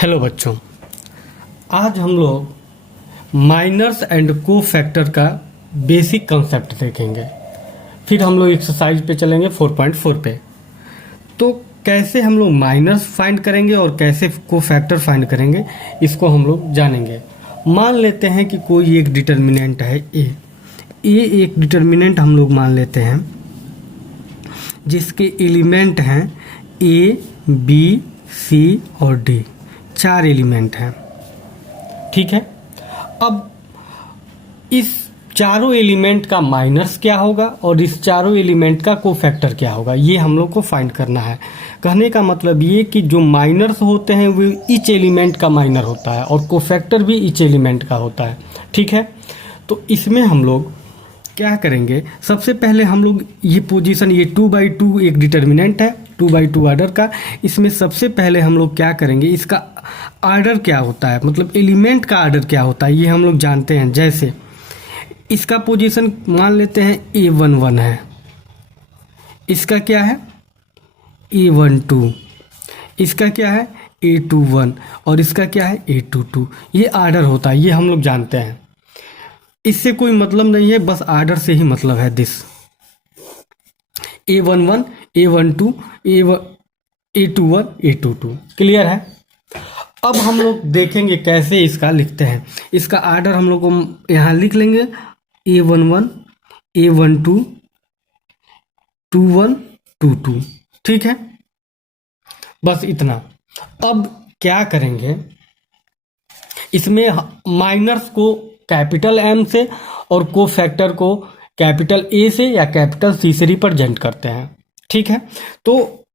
Hello बच्चों, आज हम लोग माइनर्स एंड को फैक्टर का बेसिक कंसेप्ट देखेंगे। फिर हम लोग एक्सरसाइज पे चलेंगे 4.4 पे। तो कैसे हम लोग माइनर्स फाइंड करेंगे और कैसे को फैक्टर फाइंड करेंगे, इसको हम लोग जानेंगे। मान लेते हैं कि कोई एक डिटर्मिनेंट है ए एक डिटर्मिनेंट हम लोग मान लेते हैं जिसके एलिमेंट हैं ए, बी, सी और डी। 4 एलिमेंट हैं, ठीक है। अब इस चारों एलिमेंट का माइनस क्या होगा और इस चारों एलिमेंट का कोफैक्टर क्या होगा, ये हम लोग को फाइंड करना है। कहने का मतलब ये कि जो माइनर्स होते हैं वो ईच एलिमेंट का माइनर होता है और कोफैक्टर भी ईच एलिमेंट का होता है, ठीक है। तो इसमें हम लोग क्या करेंगे, सबसे पहले हम लोग ये पोजीशन, ये 2/2 एक डिटर्मिनेंट है 2/2 आर्डर का। इसमें सबसे पहले हम लोग क्या करेंगे, इसका आर्डर क्या होता है, मतलब एलिमेंट का आर्डर क्या होता है, ये हम लोग जानते हैं। जैसे इसका पोजीशन मान लेते हैं A11 है, इसका क्या है A12, इसका क्या है A21 और इसका क्या है A22। ये आर्डर होता है, ये हम लोग जानते हैं। इससे कोई मतलब नहीं है, बस आर्डर से ही मतलब है। This A11, A12, A21, A22, clear है। अब हम लोग देखेंगे कैसे इसका लिखते हैं। इसका आर्डर हम लोग को यहाँ लिख लेंगे A11, A12, 21, 22, ठीक है। बस इतना। अब क्या करेंगे, इसमें माइनर्स को कैपिटल एम से और को फैक्टर को कैपिटल ए से या कैपिटल सी से रिप्रेजेंट करते हैं, ठीक है। तो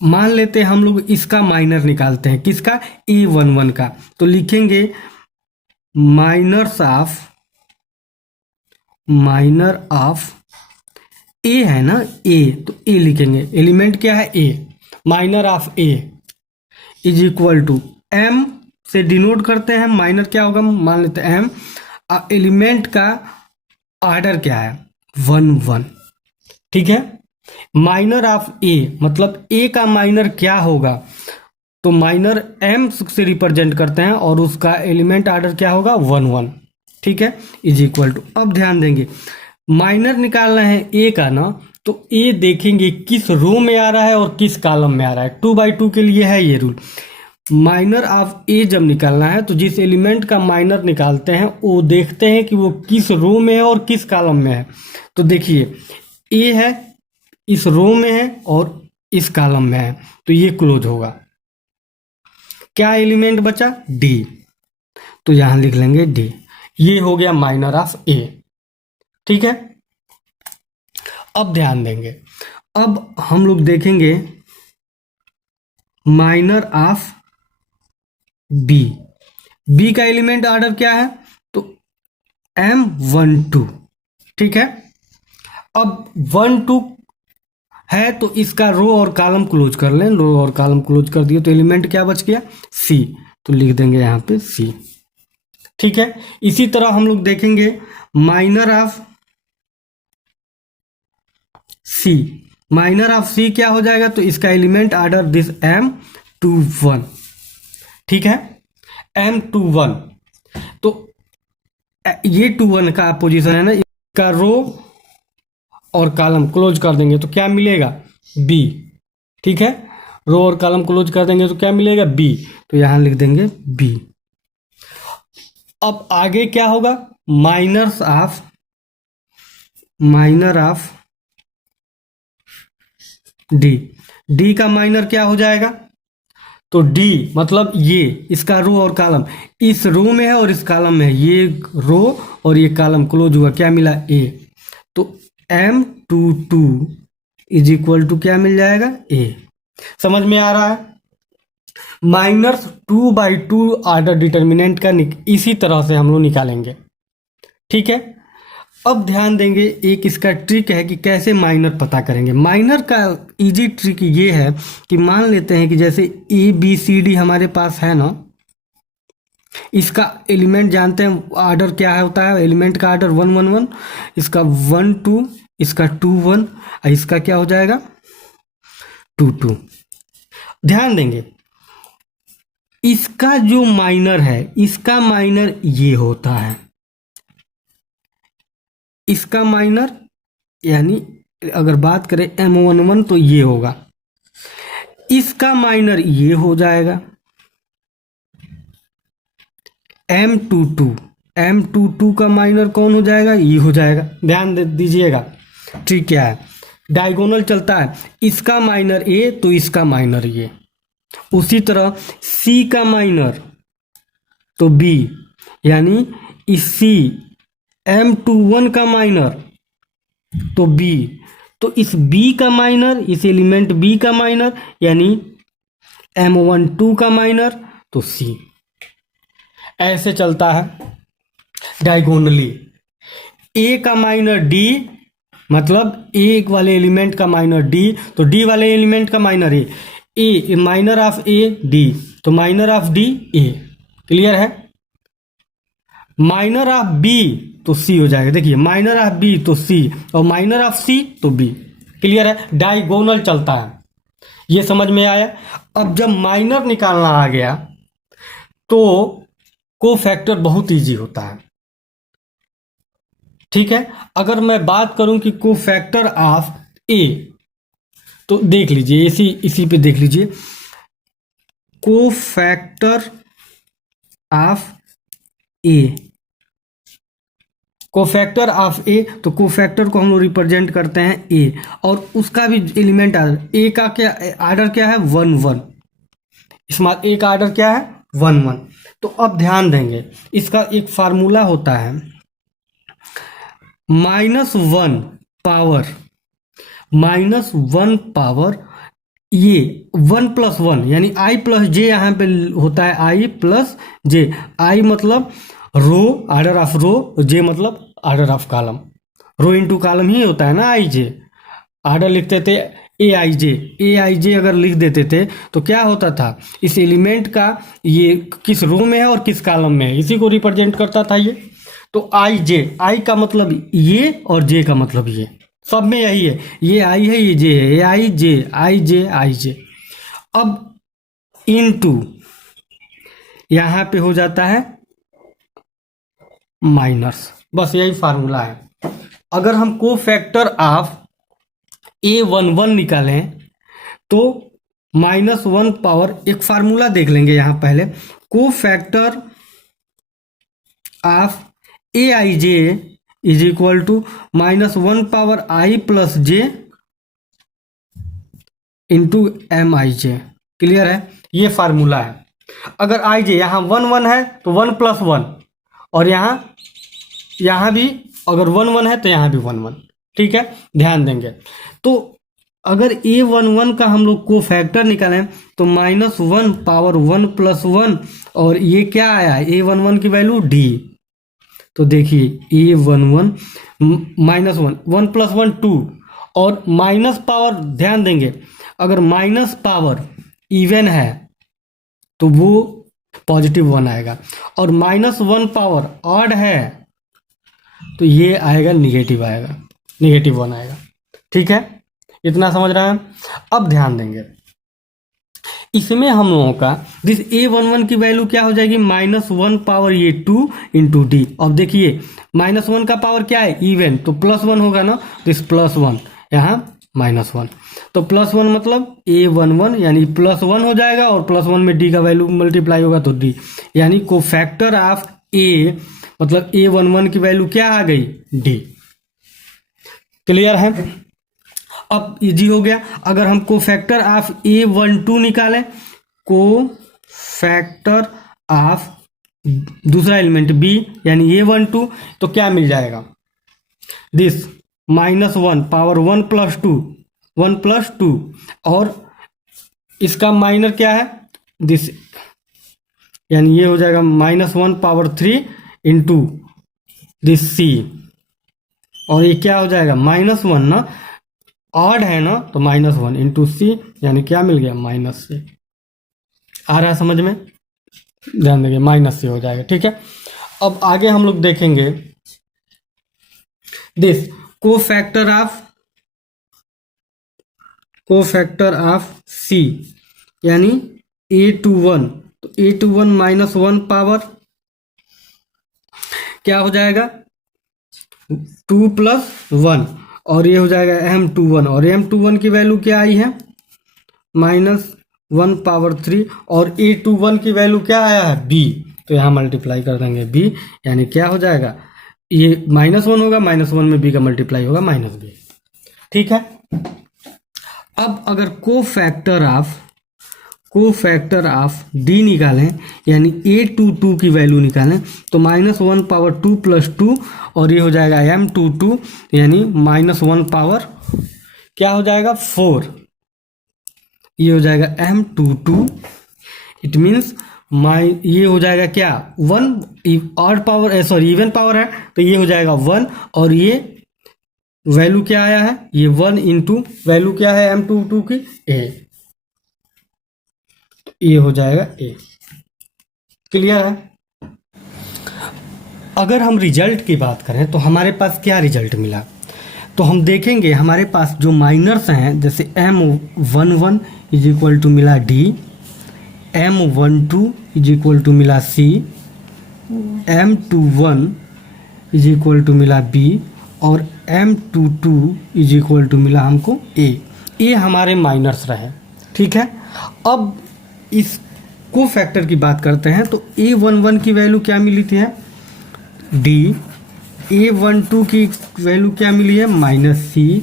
मान लेते हैं हम लोग इसका माइनर निकालते हैं, किसका A11 का। तो लिखेंगे माइनर ऑफ ए है ना, ए, तो ए लिखेंगे। एलिमेंट क्या है a, minor of a is equal to M से डिनोट करते हैं। माइनर क्या होगा, मान लेते हैं एम। एलिमेंट का आर्डर क्या है 1 1, ठीक है। माइनर ऑफ ए मतलब ए का माइनर क्या होगा, तो माइनर एम से रिप्रेजेंट करते हैं और उसका एलिमेंट आर्डर क्या होगा 1 1, ठीक है, इज इक्वल टू। अब ध्यान देंगे, माइनर निकालना है ए का ना, तो ए देखेंगे किस रो में आ रहा है और किस कॉलम में आ रहा है। 2/2 के लिए है ये रूल। माइनर ऑफ ए जब निकालना है तो जिस एलिमेंट का माइनर निकालते हैं वो देखते हैं कि वो किस रो में है और किस कॉलम में है। तो देखिए ए है, इस रो में है और इस कॉलम में है, तो ये क्लोज होगा। क्या एलिमेंट बचा डी, तो यहां लिख लेंगे डी। ये हो गया माइनर ऑफ ए, ठीक है। अब ध्यान देंगे, अब हम लोग देखेंगे माइनर ऑफ बी। बी का एलिमेंट आर्डर क्या है, तो M12, ठीक है। अब 1 2 है तो इसका रो और कॉलम क्लोज कर लें। रो और कॉलम क्लोज कर दिए तो एलिमेंट क्या बच गया सी, तो लिख देंगे यहाँ पे सी, ठीक है। इसी तरह हम लोग देखेंगे minor of c. Minor of c क्या हो जाएगा, तो इसका एलिमेंट आर्डर दिस M21, ठीक है, M21। तो ये 21 का पोजीशन है ना, इसका रो और कॉलम क्लोज कर देंगे तो क्या मिलेगा बी, ठीक है। रो और कॉलम क्लोज कर देंगे तो क्या मिलेगा बी, तो यहां लिख देंगे बी। अब आगे क्या होगा, माइनर ऑफ डी। डी का माइनर क्या हो जाएगा, तो डी मतलब ये इसका रो और कॉलम इस रो में है और इस कॉलम में है। ये रो और ये कॉलम क्लोज हुआ, क्या मिला ए, तो M22 इज इक्वल टू क्या मिल जाएगा ए। समझ में आ रहा है। माइनस 2/2 आर्डर डिटर्मिनेंट का इसी तरह से हम लोग निकालेंगे, ठीक है। अब ध्यान देंगे, एक इसका ट्रिक है कि कैसे माइनर पता करेंगे। माइनर का इजी ट्रिक ये है कि मान लेते हैं कि जैसे ABCD हमारे पास है ना, इसका एलिमेंट जानते हैं आर्डर क्या है होता है, एलिमेंट का आर्डर 1 1 1, इसका 1 2, इसका 2 1, इसका क्या हो जाएगा 2 2। ध्यान देंगे इसका जो माइनर है, इसका माइनर ये होता है, इसका माइनर यानी अगर बात करें M11 तो ये होगा, इसका माइनर ये हो जाएगा M22, M22 का माइनर कौन हो जाएगा, ये हो जाएगा। ध्यान दीजिएगा ठीक क्या है, डायगोनल चलता है, इसका माइनर ए तो इसका माइनर ये, उसी तरह सी का माइनर तो बी, यानी इस सी M21 का माइनर तो बी, तो इस बी का माइनर, इस एलिमेंट बी का माइनर यानी M12 का माइनर तो सी। ऐसे चलता है डायगोनली। ए का माइनर डी, मतलब ए वाले एलिमेंट का माइनर डी, तो डी वाले एलिमेंट का minor a minor of a d, तो minor of d a. Clear है? माइनर ऑफ बी तो सी हो जाएगा, देखिए माइनर ऑफ बी तो सी और माइनर ऑफ सी तो बी। क्लियर है? डायगोनल चलता है, ये समझ में आया। अब जब माइनर निकालना आ गया तो कोफैक्टर बहुत इजी होता है। ठीक है, अगर मैं बात करूं कि कोफैक्टर ऑफ ए, तो देख लीजिए इसी पे देख लीजिए, cofactor of a, cofactor of a, तो कोफैक्टर को हम लोग रिप्रेजेंट करते हैं ए, और उसका भी एलिमेंट आर्डर, ए का क्या आर्डर क्या है, 1 1, स्मॉल ए का आर्डर क्या है 1 1। तो अब ध्यान देंगे, इसका एक फार्मूला होता है -1 पावर, -1 पावर ये 1 + 1 यानी i + j, यहाँ पे होता है i + j, i मतलब रो, आर्डर ऑफ रो, जे मतलब order of column, row into column ही होता है ना आई जे। आर्डर लिखते थे ए आई जे अगर लिख देते थे तो क्या होता था, इस एलिमेंट का ये किस रो में है और किस कॉलम में है, इसी को रिप्रेजेंट करता था ये। तो आई जे, आई का मतलब ये और जे का मतलब ये, सब में यही है, ये आई है ये जे है, ये आई जे आई जे। अब इनटू यहाँ पे हो जाता है माइनस, बस यही फार्मूला है। अगर हम कोफैक्टर ऑफ A11 निकालें तो -1 पावर, एक फार्मूला देख लेंगे यहां पहले, cofactor of A I J is equal to -1 power i + j into M I J. Clear है? ये फार्मूला है। अगर आई जे यहाँ 1 1 है तो 1 + 1, और यहाँ भी अगर 1 1 है तो यहाँ भी 1 1। ठीक है, ध्यान देंगे। तो अगर A11 का हम लोग कोफैक्टर निकालें तो -1 पावर 1 + 1, और ये क्या आया है A11 की वैल्यू D। तो देखिए A11 -1, 1 + 1 2, और माइनस पावर ध्यान देंगे, अगर माइनस पावर इवन है तो वो +1 आएगा, और -1 पावर ऑड है तो ये आएगा नेगेटिव, आएगा -1 आएगा। ठीक है, इतना समझ रहे हैं? अब ध्यान देंगे, इसमें हम लोगों का दिस A11 की वैल्यू क्या हो जाएगी, -1 पावर ये 2 इंटू डी। अब देखिए -1 का पावर क्या है इवन, तो +1 होगा ना, दिस +1 यहाँ -1, तो +1 मतलब A11 यानी +1 हो जाएगा, और +1 में डी का वैल्यू मल्टीप्लाई होगा तो डी, यानी कोफैक्टर ऑफ ए मतलब A11 की वैल्यू क्या आ गई, डी। क्लियर है? अब इजी हो गया। अगर हम कोफैक्टर ऑफ A12 निकालें, कोफैक्टर ऑफ दूसरा एलिमेंट बी यानी A12, तो क्या मिल जाएगा, दिस -1 पावर 1 + 2, 1 + 2, और इसका माइनर क्या है दिस, यानी ये हो जाएगा -1 पावर 3 इंटू दिस सी, और ये क्या हो जाएगा -1 ना, ऑड है ना, तो -1 इंटू सी, यानी क्या मिल गया -c। आ रहा है समझ में? ध्यान देंगे -c हो जाएगा। ठीक है, अब आगे हम लोग देखेंगे दिस कोफैक्टर ऑफ सी, यानी A21 तो A21 माइनस 1 पावर क्या हो जाएगा 2 प्लस 1, और ये हो जाएगा M21, और M21 की वैल्यू क्या आई है माइनस 1 पावर 3, और A21 की वैल्यू क्या आया है B, तो यहाँ मल्टीप्लाई कर देंगे B, यानी क्या हो जाएगा ये -1 होगा, -1 में B का मल्टीप्लाई होगा -B। ठीक है। अब अगर कोफैक्टर ऑफ D निकालें, यानी A22 की वैल्यू निकालें, तो -1 पावर 2 प्लस 2, और ये हो जाएगा M22, यानी -1 पावर क्या हो जाएगा 4, ये हो जाएगा M22। इट मीन्स ये हो जाएगा क्या 1 odd power, sorry even power है, तो ये हो जाएगा 1, और ये वैल्यू क्या आया है, ये 1 इंटू वैल्यू क्या है M22 की A, तो ये हो जाएगा A। क्लियर है। अगर हम रिजल्ट की बात करें तो हमारे पास क्या रिजल्ट मिला, तो हम देखेंगे हमारे पास जो माइनर्स हैं, जैसे M11 इज इक्वल टू मिला D, M12 is equal to मिला C, M21 is equal to मिला B, और M22 इज इक्वल टू मिला हमको A। ये हमारे माइनर्स रहे। ठीक है। अब इस कोफैक्टर की बात करते हैं, तो A11 की वैल्यू क्या मिली थी है D, A12 की वैल्यू क्या मिली है -C,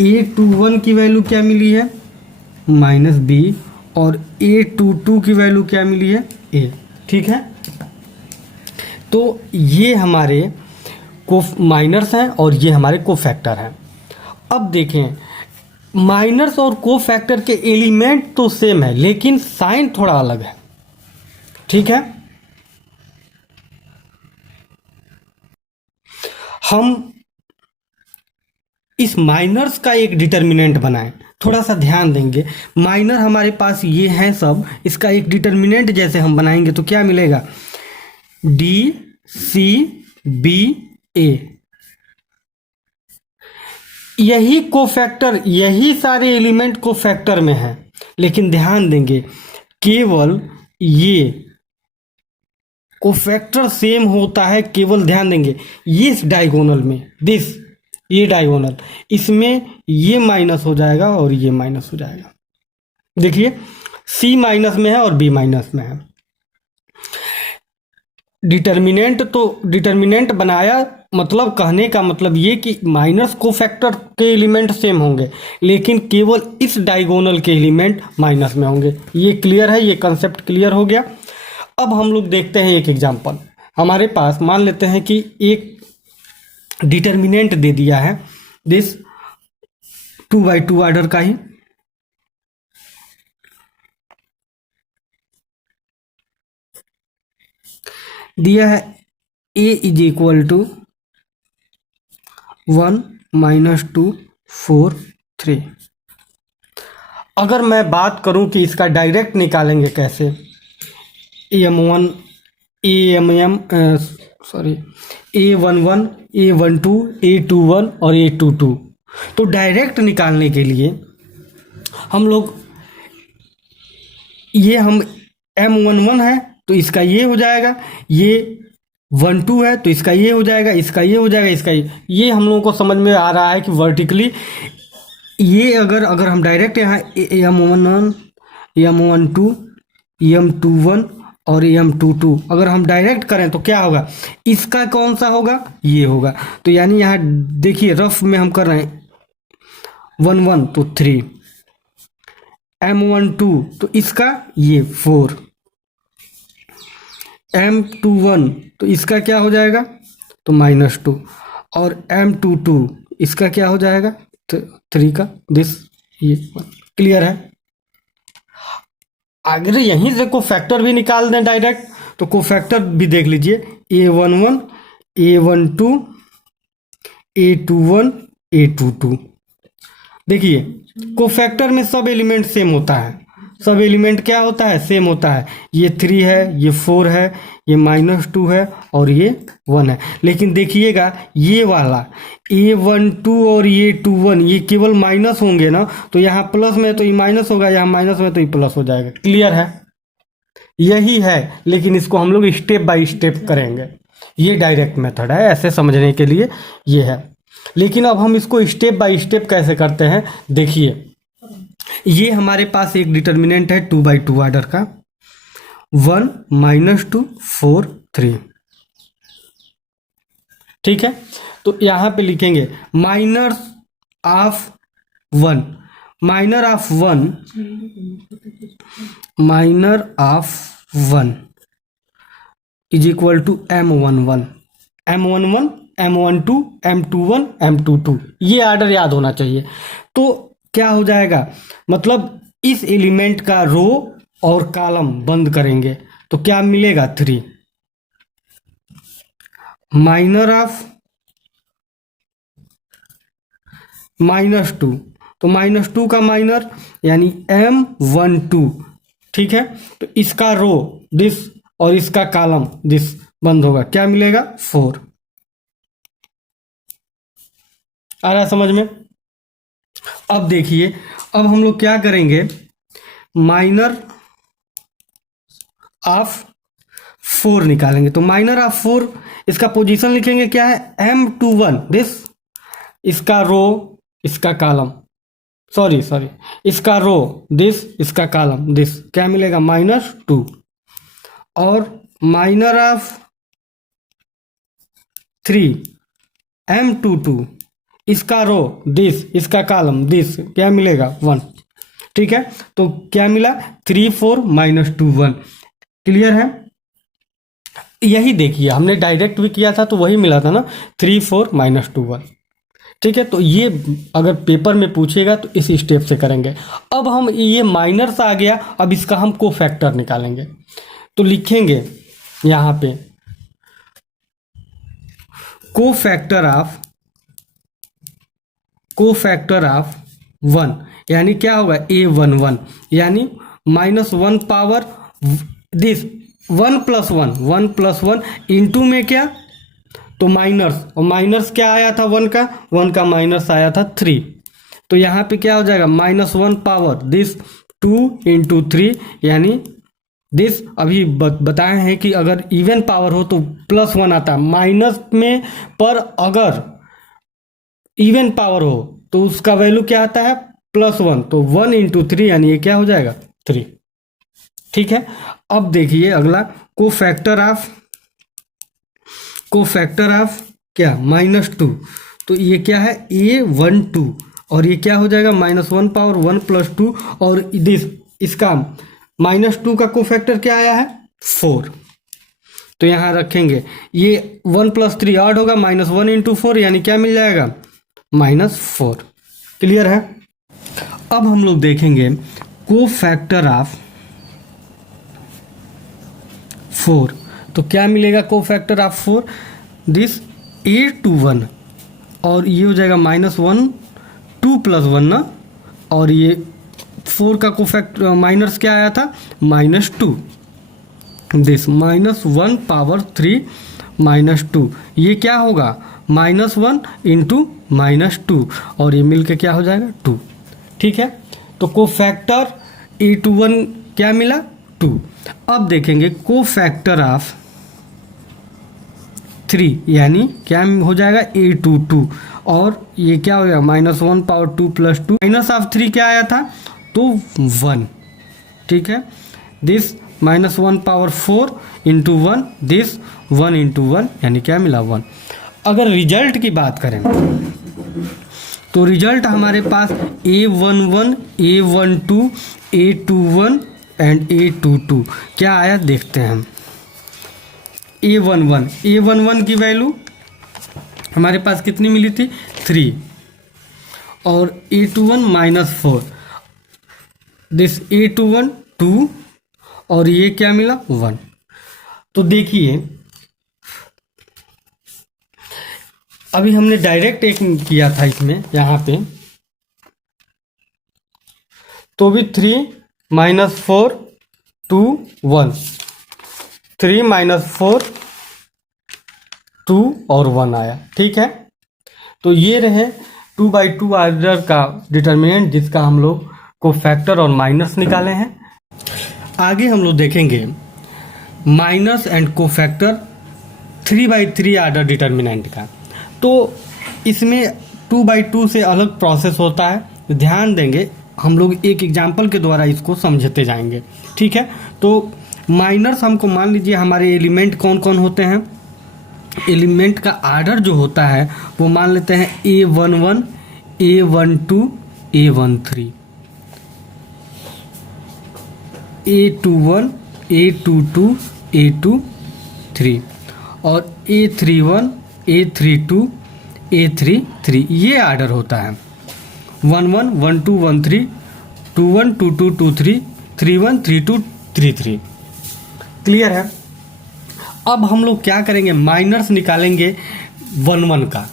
A21 की वैल्यू क्या मिली है -B, और A22 की वैल्यू क्या मिली है A। ठीक है। तो ये हमारे माइनर्स हैं और ये हमारे कोफैक्टर हैं। अब देखें, माइनर्स और कोफैक्टर के एलिमेंट तो सेम है, लेकिन साइन थोड़ा अलग है। ठीक है। हम इस माइनर्स का एक डिटर्मिनेंट बनाएं, थोड़ा सा ध्यान देंगे। माइनर हमारे पास ये हैं सब, इसका एक डिटर्मिनेंट जैसे हम बनाएंगे तो क्या मिलेगा D C B A। यही कोफैक्टर, यही सारे एलिमेंट कोफैक्टर में हैं, लेकिन ध्यान देंगे केवल ये कोफैक्टर सेम होता है, केवल ध्यान देंगे इस डायगोनल में, ये डायगोनल, इसमें ये माइनस हो जाएगा और ये माइनस हो जाएगा। देखिए C माइनस में है और B माइनस में है। डिटर्मिनेंट बनाया, मतलब कहने का मतलब ये कि माइनस कोफैक्टर के एलिमेंट सेम होंगे, लेकिन केवल इस डायगोनल के एलिमेंट माइनस में होंगे। ये क्लियर है, ये कंसेप्ट क्लियर हो गया। अब हम लोग देखते हैं एक एग्जांपल। हमारे पास मान लेते हैं कि एक डिटर्मिनेंट दे दिया है, दिस 2/2 ऑर्डर का ही, दिया है A इज इक्वल टू 1 -2 4 3। अगर मैं बात करूं कि इसका डायरेक्ट निकालेंगे कैसे, A11 A11 A12 A21 और A22, तो डायरेक्ट निकालने के लिए हम लोग ये हम M11 है तो इसका ये हो जाएगा, ये 12 है तो इसका ये हो जाएगा, इसका ये हो जाएगा, इसका ये हम लोगों को समझ में आ रहा है कि वर्टिकली ये अगर हम डायरेक्ट यहाँ M11 M12 M21 और M22 अगर हम डायरेक्ट करें तो क्या होगा, इसका कौन सा होगा, ये होगा। तो यानी यहाँ देखिए रफ में हम कर रहे हैं 11 तो 3, M12 तो इसका ये 4, M21 तो इसका क्या हो जाएगा तो -2, और M22 इसका क्या हो जाएगा 3 का दिस, ये क्लियर है। अगर यहीं से कोफैक्टर भी निकाल दें डायरेक्ट तो कोफैक्टर भी देख लीजिए, A11 A12 A21 A22। देखिए कोफैक्टर में सब एलिमेंट सेम होता है, सब एलिमेंट क्या होता है सेम होता है। ये 3 है, ये 4 है, ये -2 है और ये 1 है। लेकिन देखिएगा ये वाला A12 और A21 ये केवल माइनस होंगे ना, तो यहाँ प्लस में तो ये माइनस होगा, यहाँ माइनस में तो ये प्लस हो जाएगा। क्लियर है। यही है, लेकिन इसको हम लोग स्टेप बाय स्टेप करेंगे। ये डायरेक्ट मेथड है, ऐसे समझने के लिए ये है। लेकिन अब हम इसको स्टेप बाय स्टेप कैसे करते हैं, देखिए। ये हमारे पास एक डिटर्मिनेंट है 2/2 ऑर्डर का, 1 - 2 4 3, ठीक है। तो यहाँ पे लिखेंगे minor of 1, minor of 1, minor of 1 is equal to M11, M11, M12, M21, M22। ये ऑर्डर याद होना चाहिए। तो क्या हो जाएगा, मतलब इस एलिमेंट का रो और कॉलम बंद करेंगे तो क्या मिलेगा 3, माइनर ऑफ -2, तो -2 का माइनर यानी M12, ठीक है। तो इसका रो दिस और इसका कॉलम दिस बंद होगा, क्या मिलेगा 4। आ रहा समझ में। अब देखिए, अब हम लोग क्या करेंगे, माइनर ऑफ 4 निकालेंगे। तो माइनर ऑफ 4, इसका पोजीशन लिखेंगे क्या है, M21 दिस, इसका रो इसका कॉलम, सॉरी इसका रो दिस, इसका कॉलम दिस, क्या मिलेगा -2। और माइनर ऑफ 3 M22, इसका रो दिस, इसका कॉलम दिस, क्या मिलेगा 1, ठीक है। तो क्या मिला 3 4 -2 1, क्लियर है। यही देखिए, हमने डायरेक्ट भी किया था तो वही मिला था ना, 3 4 -2 1, ठीक है। तो ये अगर पेपर में पूछेगा तो इस स्टेप से करेंगे। अब हम ये माइनर्स आ गया, अब इसका हम कोफैक्टर निकालेंगे। तो लिखेंगे यहाँ पे कोफैक्टर ऑफ 1, यानी क्या होगा A11, यानी -1 पावर दिस 1 + 1, 1 + 1 इंटू में क्या, तो माइनर्स, और माइनर्स क्या आया था 1 का माइनस आया था 3। तो यहाँ पे क्या हो जाएगा -1 पावर दिस 2 × 3, यानी दिस अभी बताए हैं कि अगर इवन पावर हो तो +1 आता है माइनस में, पर अगर इवन पावर हो तो उसका वैल्यू क्या आता है +1, तो 1 × 3 यानी ये क्या हो जाएगा 3, ठीक है। अब देखिए अगला कोफैक्टर ऑफ क्या -2, तो ये क्या है A12, और ये क्या हो जाएगा -1 पावर 1 + 2, और दिस इसका -2 का कोफैक्टर क्या आया है 4। तो यहाँ रखेंगे, ये 1 + 3 ऐड होगा, -1 × 4 यानी क्या मिल जाएगा -4, क्लियर है। अब हम लोग देखेंगे कोफैक्टर ऑफ 4, तो क्या मिलेगा कोफैक्टर ऑफ 4, दिस A21, और ये हो जाएगा -1 2 + 1 ना, और ये 4 का कोफैक्टर माइनस क्या आया था -2, दिस -1 पावर 3 -2, ये क्या होगा -1 × -2, और ये मिलके क्या हो जाएगा 2, ठीक है। तो कोफैक्टर A21 क्या मिला 2। अब देखेंगे कोफैक्टर ऑफ 3, यानी क्या हो जाएगा A22, और ये क्या हो जाएगा -1 पावर 2 + 2, माइनस ऑफ 3 क्या आया था तो 1, ठीक है। दिस -1 पावर 4 × 1, दिस 1 × 1 यानी क्या मिला 1। अगर रिजल्ट की बात करें तो रिजल्ट हमारे पास A11, A12, A21 and A22 क्या आया देखते हैं हम। A11 की वैल्यू हमारे पास कितनी मिली थी 3, और A21 -4, दिस A21 2, और ये क्या मिला 1। तो देखिए अभी हमने डायरेक्ट एक किया था इसमें, यहाँ पे तो भी 3 -4 2 1, 3 -4 2 और 1 आया, ठीक है। तो ये रहे 2/2 ऑर्डर का डिटर्मिनेंट, जिसका हम लोग को फैक्टर और माइनस निकाले हैं। आगे हम लोग देखेंगे minus and cofactor 3/3 order determinant का। तो इसमें 2/2 से अलग प्रोसेस होता है, तो ध्यान देंगे, हम लोग एक एग्जाम्पल के द्वारा इसको समझते जाएंगे। ठीक है, तो माइनर्स हमको मान लीजिए हमारे एलिमेंट कौन कौन होते हैं। एलिमेंट का आर्डर जो होता है वो मान लेते हैं A11, A12, A13, A21, A22, A23 और A31, A32, A33, ये आर्डर होता है। 11, 12, 13, 21, 22, 23, 31, 32, 33। क्लियर है। अब हम लोग क्या करेंगे, माइनर्स निकालेंगे 11 का।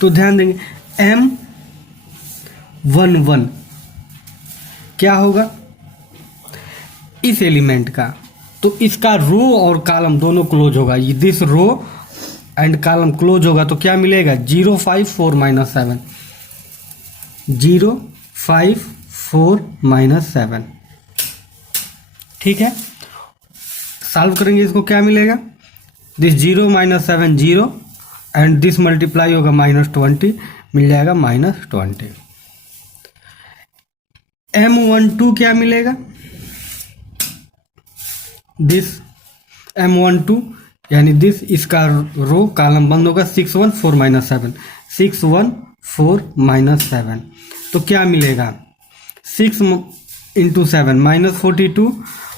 तो ध्यान देंगे M11 क्या होगा इस एलिमेंट का, तो इसका रो और कॉलम दोनों क्लोज होगा। This row and column close होगा, तो क्या मिलेगा 0, 5, 4 - 7, 0, 5, 4 - 7। ठीक है, सॉल्व करेंगे इसको, क्या मिलेगा, दिस 0 - 7 0 एंड दिस मल्टीप्लाई होगा -20, मिल जाएगा -20। M12 क्या मिलेगा, दिस M12 यानी दिस, इसका रो कॉलम बंद होगा 6, 1, 4 - 7, 6, 1, 4 - 7, तो क्या मिलेगा 6 × 7 -42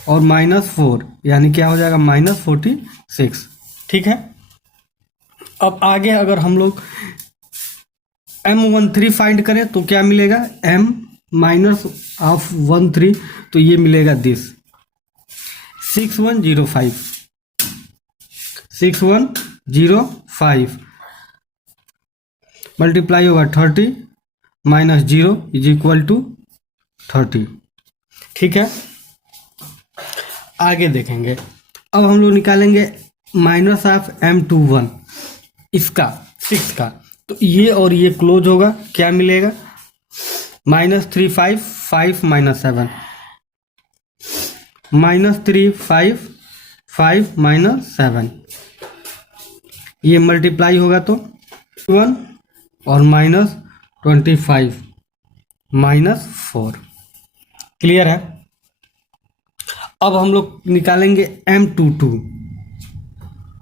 और -4 यानी क्या हो जाएगा -46। ठीक है, अब आगे अगर हम लोग M13 फाइंड करें तो क्या मिलेगा, M -13, तो ये मिलेगा दिस 6105, 6105 मल्टीप्लाई होगा 30 -0 = 30। ठीक है, आगे देखेंगे। अब हम लोग निकालेंगे माइनस ऑफ M21, इसका 6 का, तो ये और ये क्लोज होगा, क्या मिलेगा -3, 5, 5 - 7, -3, 5, 5 - 7, ये मल्टीप्लाई होगा तो 1 और -25 -4। क्लियर है। अब हम लोग निकालेंगे M22,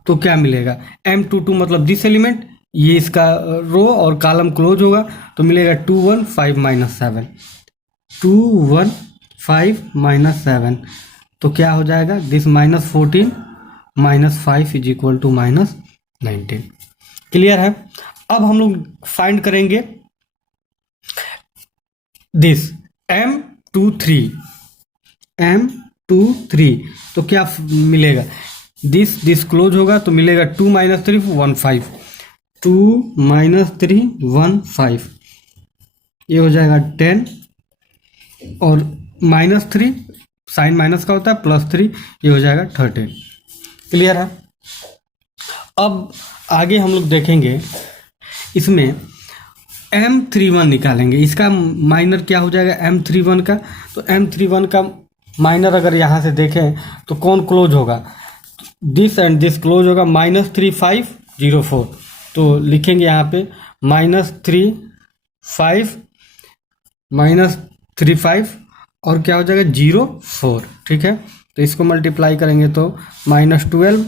तो क्या मिलेगा M22 मतलब दिस एलिमेंट, ये इसका रो और कॉलम क्लोज होगा, तो मिलेगा 215 - 7, 215 - 7, तो क्या हो जाएगा दिस -14 -5 = -19। क्लियर है। अब हम लोग फाइंड करेंगे दिस M23, तो क्या मिलेगा, दिस क्लोज होगा, तो मिलेगा 2 - 3 15, 2 - 3 15, ये हो जाएगा 10 और -3 साइन माइनस का होता है +3, ये हो जाएगा 13। क्लियर है। अब आगे हम लोग देखेंगे, इसमें M31 निकालेंगे, इसका माइनर क्या हो जाएगा M31 का, तो M31 का माइनर अगर यहाँ से देखें तो कौन क्लोज होगा, दिस एंड दिस क्लोज होगा, -3504, तो लिखेंगे यहाँ पे -35 और क्या हो जाएगा 04। ठीक है, तो इसको मल्टीप्लाई करेंगे तो -12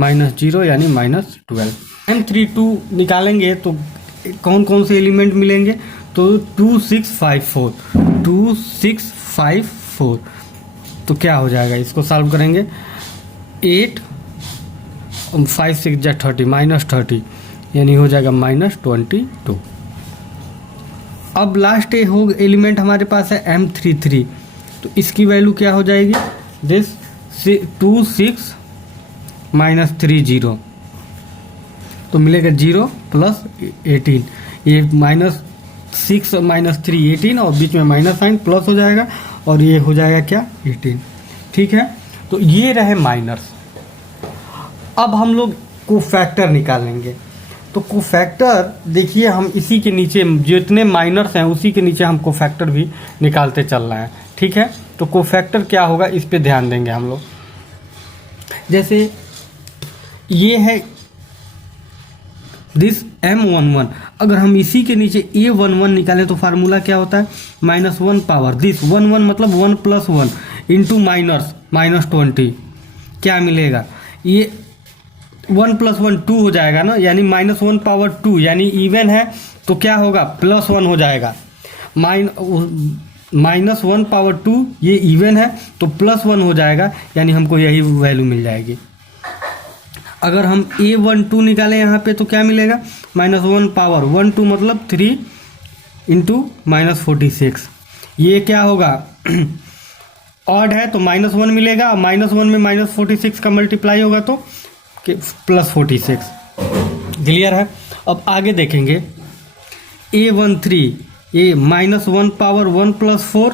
-0 यानी -12। M32 निकालेंगे तो कौन कौन से एलिमेंट मिलेंगे, तो 2654, तो क्या हो जाएगा, इसको सॉल्व करेंगे 8 5 6 जा 30 -30 यानी हो जाएगा -22। अब लास्ट हो एलिमेंट हमारे पास है M33, तो इसकी वैल्यू क्या हो जाएगी, दिस 26 -30, तो मिलेगा 0 + 18, ये -6 - 3 18 और बीच में माइनस साइन प्लस हो जाएगा और ये हो जाएगा क्या 18। ठीक है, तो ये रहे माइनर्स। अब हम लोग कोफैक्टर निकालेंगे, तो कोफैक्टर देखिए हम इसी के नीचे जितने माइनर्स हैं उसी के नीचे हम कोफैक्टर भी निकालते चल रहे हैं। ठीक है, तो कोफैक्टर क्या होगा इस पे ध्यान देंगे हम लोग। जैसे ये है दिस M11, अगर हम इसी के नीचे A11 निकालें तो फार्मूला क्या होता है, -1 पावर दिस 11 मतलब 1 + 1 इंटू -20, क्या मिलेगा, ये 1 + 1 2 हो जाएगा ना, यानी -1 पावर 2, यानी इवन है तो क्या होगा +1 हो जाएगा। -1 पावर 2 ये इवन है तो +1 हो जाएगा, यानी हमको यही वैल्यू मिल जाएगी। अगर हम A12 निकालें यहाँ पे तो क्या मिलेगा, -1 पावर 12 मतलब 3 इंटू -46, ये क्या होगा ऑड है तो -1 मिलेगा, -1 में -46 का मल्टीप्लाई होगा तो +46। क्लियर है। अब आगे देखेंगे A13, ये -1 पावर 1 + 1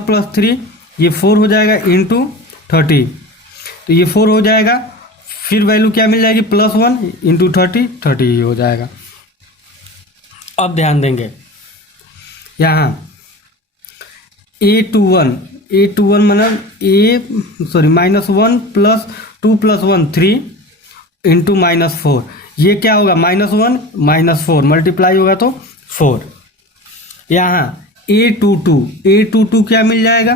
+ 3, ये 4 हो जाएगा इंटू 30, तो ये 4 हो जाएगा, फिर वैल्यू क्या मिल जाएगी +1 इंटू 30 हो जाएगा। अब ध्यान देंगे यहाँ A21 मतलब -1 + 2 + 1 3 इंटू -4, ये क्या होगा -1 -4 मल्टीप्लाई होगा तो 4। यहाँ A22 क्या मिल जाएगा,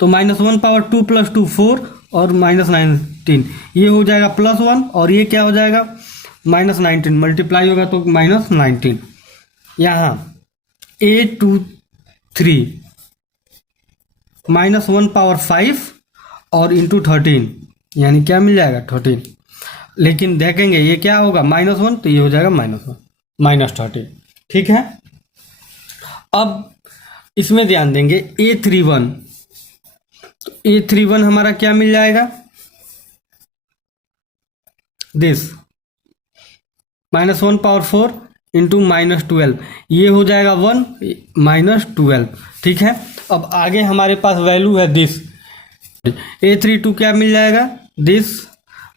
तो -1 पावर 2 + 2 4 और -19, ये हो जाएगा +1 और ये क्या हो जाएगा -19 मल्टीप्लाई होगा तो -19। यहाँ A23 -1 पावर 5 और इंटू 13, यानी क्या मिल जाएगा 13, लेकिन देखेंगे ये क्या होगा -1 तो ये हो जाएगा -1 -13। ठीक है। अब इसमें ध्यान देंगे A31, तो A31 हमारा क्या मिल जाएगा, दिस -1 पावर 4 इंटू -12, ये हो जाएगा 1 -12। ठीक है। अब आगे हमारे पास वैल्यू है दिस A32 क्या मिल जाएगा, दिस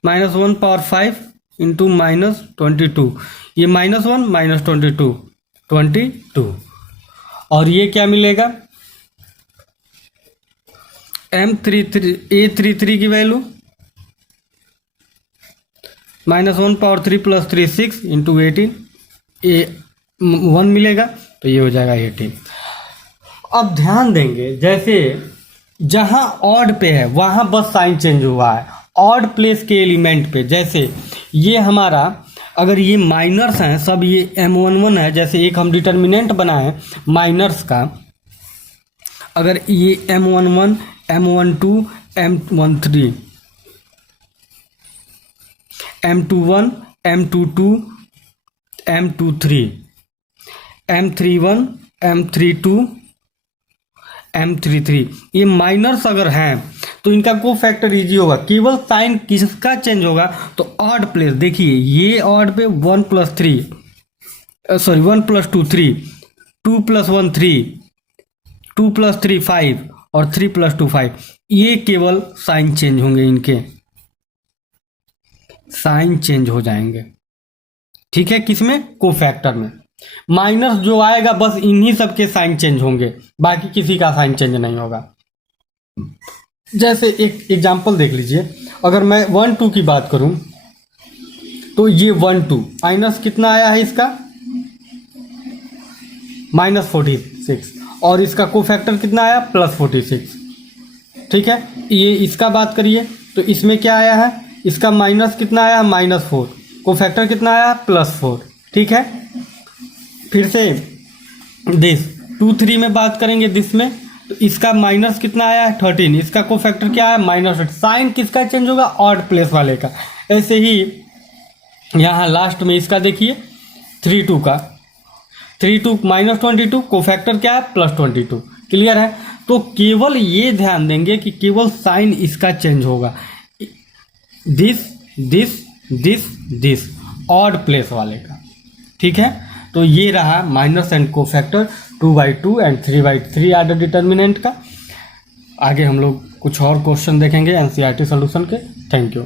-1 पावर 5 इंटू -22, ये -1 -22 और ये क्या मिलेगा A33 की वैल्यू -1 पावर 3 + 3 6 इंटू 18, ये 1 मिलेगा तो ये हो जाएगा 18। अब ध्यान देंगे जैसे जहां ऑड पे है वहां बस साइन चेंज हुआ है, ऑड प्लेस के एलिमेंट पे, जैसे ये हमारा अगर ये माइनर्स हैं सब, ये M11 है, जैसे एक हम डिटर्मिनेंट बनाए माइनर्स का, अगर ये M11 M12 M13 M21 M22 M23 M31 M32 M33, ये माइनर्स अगर हैं तो इनका को फैक्टर इजी होगा, केवल साइन किसका चेंज होगा तो ऑड प्लेस। देखिए ये ऑड पे 1 + 2 3, 2 + 1 3, 2 + 3 5 और 3 + 2 5, ये केवल साइन चेंज होंगे, इनके साइन चेंज हो जाएंगे। ठीक है, किसमें को फैक्टर में। माइनस जो आएगा बस इन्हीं सब के साइन चेंज होंगे, बाकी किसी का साइन चेंज नहीं होगा। जैसे एक एग्जांपल देख लीजिए, अगर मैं 1 2 की बात करूं तो ये 1 2 माइनस कितना आया है इसका -46 और इसका को फैक्टर कितना आया +46। ठीक है, ये इसका बात करिए तो इसमें क्या आया है, इसका माइनस कितना आया -4, को फैक्टर कितना आया +4। ठीक है, फिर से दिस 2 3 में बात करेंगे, दिस में तो इसका माइनस कितना आया है 13, इसका को फैक्टर क्या है -8। साइन किसका चेंज होगा ऑड प्लेस वाले का। ऐसे ही यहाँ लास्ट में इसका देखिए 3 2 का 3 2 -22, को फैक्टर क्या है +22। क्लियर है, तो केवल ये ध्यान देंगे कि केवल साइन इसका चेंज होगा, this this this this odd place वाले का। ठीक है, तो ये रहा माइनस एंड को फैक्टर 2/2 एंड 3/3 आर्डर डिटर्मिनेंट का। आगे हम लोग कुछ और क्वेश्चन देखेंगे एनसीईआरटी सॉल्यूशन के। Thank you.